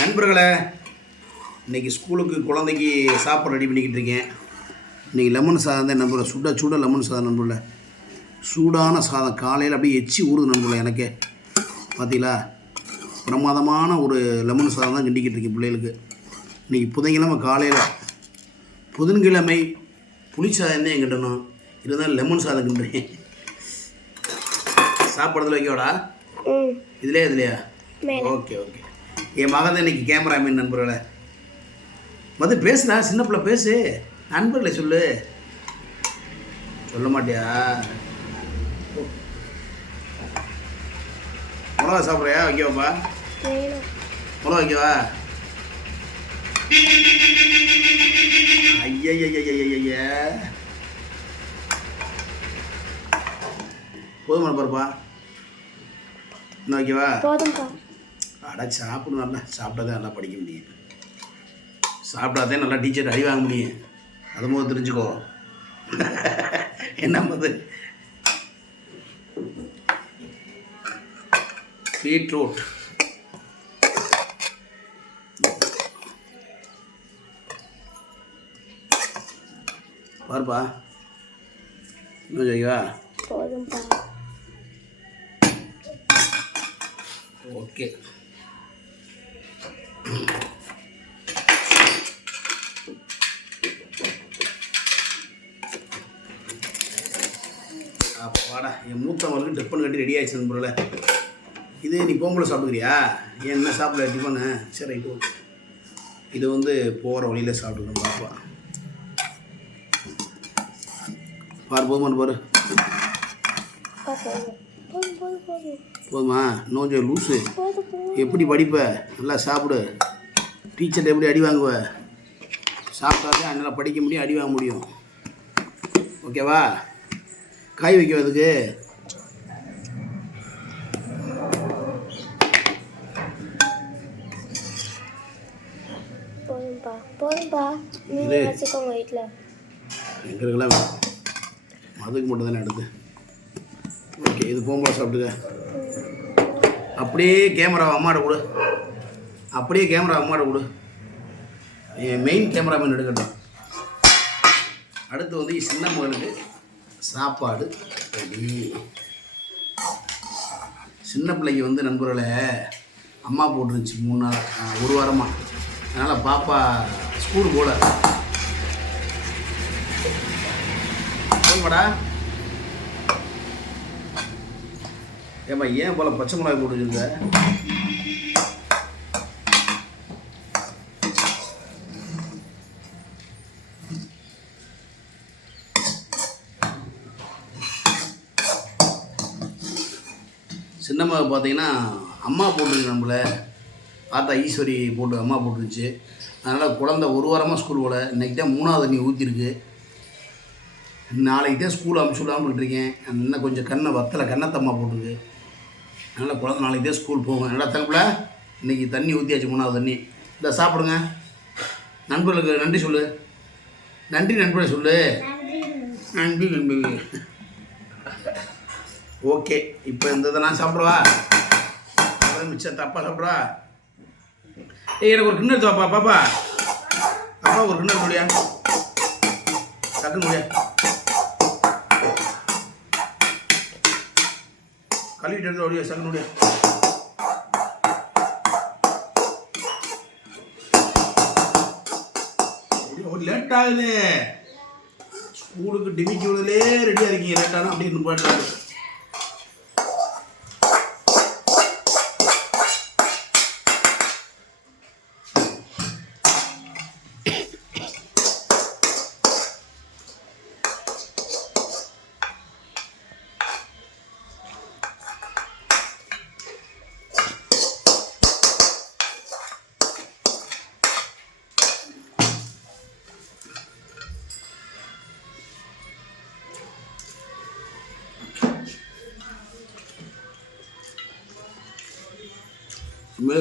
நண்பர்களே, இன்றைக்கி ஸ்கூலுக்கு குழந்தைக்கு சாப்பாடு ரெடி பண்ணிக்கிட்டு இருக்கேன். இன்றைக்கி லெமன் சாதம் தான் நண்பர்களே. சுட லெமன் சாதம் நண்பர்களே. சூடான சாதம் காலையில் அப்படியே எச்சி ஊறுது நண்பர்களே. எனக்கே பார்த்தீங்களா, பிரமாதமான ஒரு லெமன் சாதம் தான் கிண்டிக்கிட்டு இருக்கேன் பிள்ளைகளுக்கு. இன்றைக்கி புதன்கிழமை காலையில், புதன்கிழமை புளிச்சாதம் தான் கிண்டணும், இருந்தாலும் லெமன் சாதம் கிண்டுறேன். சாப்பிட்றதுல வைக்கோடா இதுலையா? ஓகே. என் மகன் தான் இன்றைக்கி கேமராமேன் நண்பர்களை. மது பேசுகிறா, சின்ன பிள்ளை பேசு, நண்பர்களை சொல்லு. சொல்ல மாட்டியா? மிளகா சாப்பிட்றியா? வைக்கவாப்பா, மிளகா வைக்கவா? ஐய போதுமான பாருப்பா, இன்னும் வைக்கவா? அட சாப்பிடு, நல்லா சாப்பிட்டாதான் நல்லா படிக்க முடியும். சாப்பிட்டாதான் நல்லா டீச்சர் அடி வாங்க முடியும். அது போது தெரிஞ்சுக்கோ. என்ன போது பீட்ரூட் பாருப்பா, இன்னும் செய்வா? ஓகே. அப்பாடா, என் மூத்தவங்களுக்கு டிஃபன் கட்டி ரெடி ஆகிடுச்சு நண்பர்களே. இது நீ போகும்போது சாப்பிடுக்கிறியா? ஏன் என்ன சாப்பிட டிஃபனு? சரி ரைட்டு. இது போகிற வழியில் சாப்பிடுக்கணும். பாப்பா பாரு, போதுமானு பாரு. போதுமா? நோஞ்சம் லூஸு. எப்படி படிப்ப? நல்லா சாப்பிடு. டீச்சர்கிட்ட எப்படி அடி வாங்குவ? சாப்பிட்டாதான் நல்லா படிக்க முடியும், அடி வாங்க முடியும். ஓகேவா? காய் வைக்கிறதுக்கு எங்களுக்கெல்லாம் அதுக்கு மட்டும் தானே எடுத்து. ஓகே, இது போகும்போது சாப்பிட்டுக்க. அப்படியே கேமரா அம்மாட்ட கொடு, அப்படியே கேமரா அம்மாட்ட கொடு. என் மெயின் கேமராமேன் எடுக்கட்டும். அடுத்து சின்ன மகளுக்கு சாப்பாடு ரெடி. சின்ன பிள்ளைக்கு நண்பர்களே அம்மா போட்டுருந்துச்சு 3 நாள், 1 வாரமாக. அதனால் பாப்பா ஸ்கூல் போல. போடா ஏம்மா, ஏன் போல் பச்சை மிளகாய் போட்டு வச்சுருக்க? சின்னம்மா பார்த்தீங்கன்னா அம்மா போட்டுருக்கு நம்மளை. பார்த்தா ஈஸ்வரி போட்டு அம்மா போட்டுருச்சு. அதனால் குழந்த 1 வாரமாக ஸ்கூல் போல. இன்றைக்கி தான் 3வது தண்ணி ஊற்றிருக்கு. நாளைக்கு தான் ஸ்கூல் அனுப்பிச்சி விடாமல் இருக்கேன். இன்னும் கொஞ்சம் கண்ணத்தம்மா போட்டுருக்கு. அதனால் குழந்தை நாளைக்கு தான் ஸ்கூல் போகும். நல்லா தங்கப்பில் இன்றைக்கி தண்ணி ஊற்றியாச்சு, 3வது தண்ணி. இந்த சாப்பிடுங்க. நண்பர்களுக்கு நன்றி சொல்லு. நன்றி நண்பரை சொல்லு. நன்றி நண்பர்கள். ஓகே, இப்போ இந்த இதை நான் சாப்பிடுவா? மிச்சம் தப்பா சாப்பிடுவா? எனக்கு ஒரு கிண்ணம் எடுத்து வாப்பா. பாப்பா அப்பா ஒரு கிண்ணம் முடியா? டக்குன்னு முடியா? கழுவிட்டு எடுத்து முடியா? சக்குன்னு முடியா? ஒரு லேட் ஆகுது. ஸ்கூலுக்கு டிமிக்கி விடுதலே ரெடியாக இருக்கீங்க. லேட்டானா அப்படின்னு போயிட்டாரு.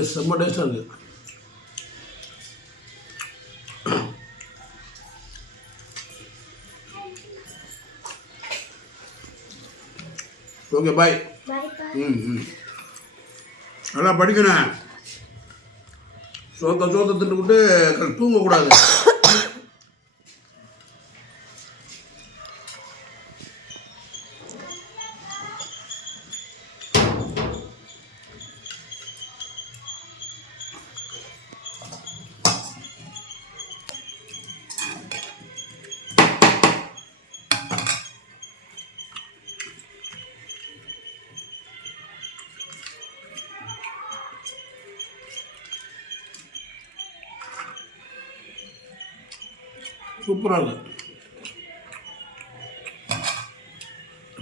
செம்ம டேஸ்டாக இருக்குது. ஓகே, பாய். நல்லா படிக்கணும். சோத்தை தின்னுக்கிட்டு தூங்கக்கூடாது. சூப்பராக இருக்குது.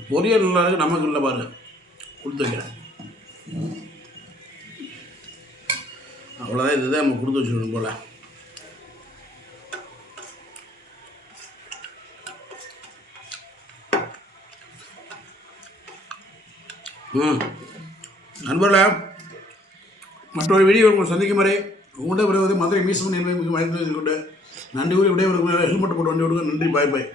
பொரியல் நல்லா இருக்குது, நமக்கு இல்லை பாரு கொடுத்து வைக்கிறேன். அவ்வளோதான், இதுதான் நம்ம கொடுத்து வச்சுக்கணும் போல். நண்பர்களே, மற்றொரு வீடியோ உங்களை சந்திக்கும் வரை உங்கள்கிட்ட வருவது மதுரை மீசமன் என்பதை மிக வாய்ப்பு கொண்டு நன்றி கூறி விடைபெறும். ஹெல்மெட் போட்டு வண்டி விடுங்க. நன்றி, பாய் பாய்.